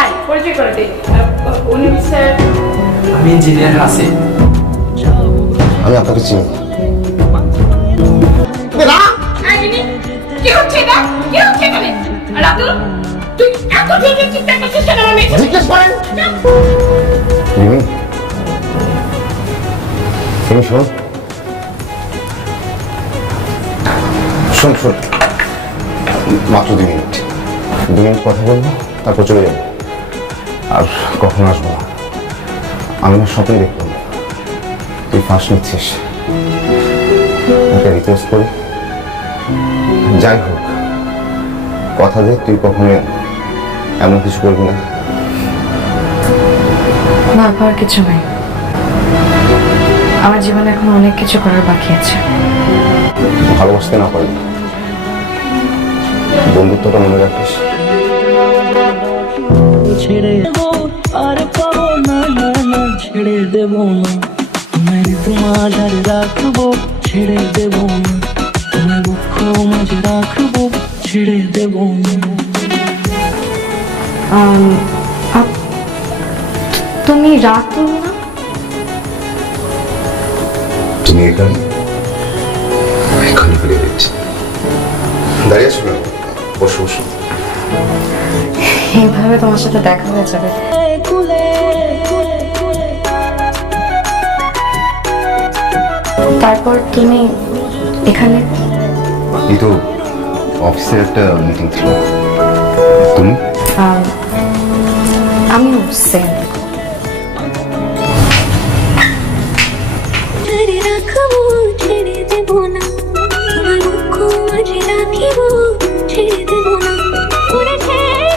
High, পরিচয় করে দিই। উনি স্যার, আমি ইঞ্জিনিয়ার হাসিন। আমি আপনাকে চিনি। কি হচ্ছে এটা? কি হচ্ছে এখানে? রাতুল, তুই এত জোরে চিৎকার করছিস কেন? আমি জিজ্ঞেস করেন। রিমি, রিমি শোন শোন শোন, মাত্র 2 মিনিট, 2 মিনিট কথা বলবো, তারপর চলে যাবো, আর কখনো আসবো না। আমি না স্বপ্নে দেখলাম তুই ফাঁস নিচ্ছিস। একটা রিকোয়েস্ট করি, যাই হোক কথা দে তুই কখনো এমন কিছু করবি না। না করার কিছু নাই, আমার জীবনে এখন অনেক কিছু করার বাকি আছে। ভালোবাসতে না পারবি, বন্ধুত্বটা মনে রাখিস। ছেড়ে দেবো আর পাবো না, না না ছেড়ে দেবো না, তোমায় তোমার রাখবো, ছেড়ে দেবো না, তোমায় দুঃখ মাঝে রাখবো, ছেড়ে দেবো না। তুমি রাতুল না? তুমি এখানে এখানে ফিরে দিচ্ছি, দাঁড়িয়ে আছো না, বসো বসো। এইভাবে তোমার সাথে দেখা হয়ে যাবে? তারপর তুমি এখানে? এই তো অফিসের একটা মিটিং ছিল। তুমি? আমিও সেম।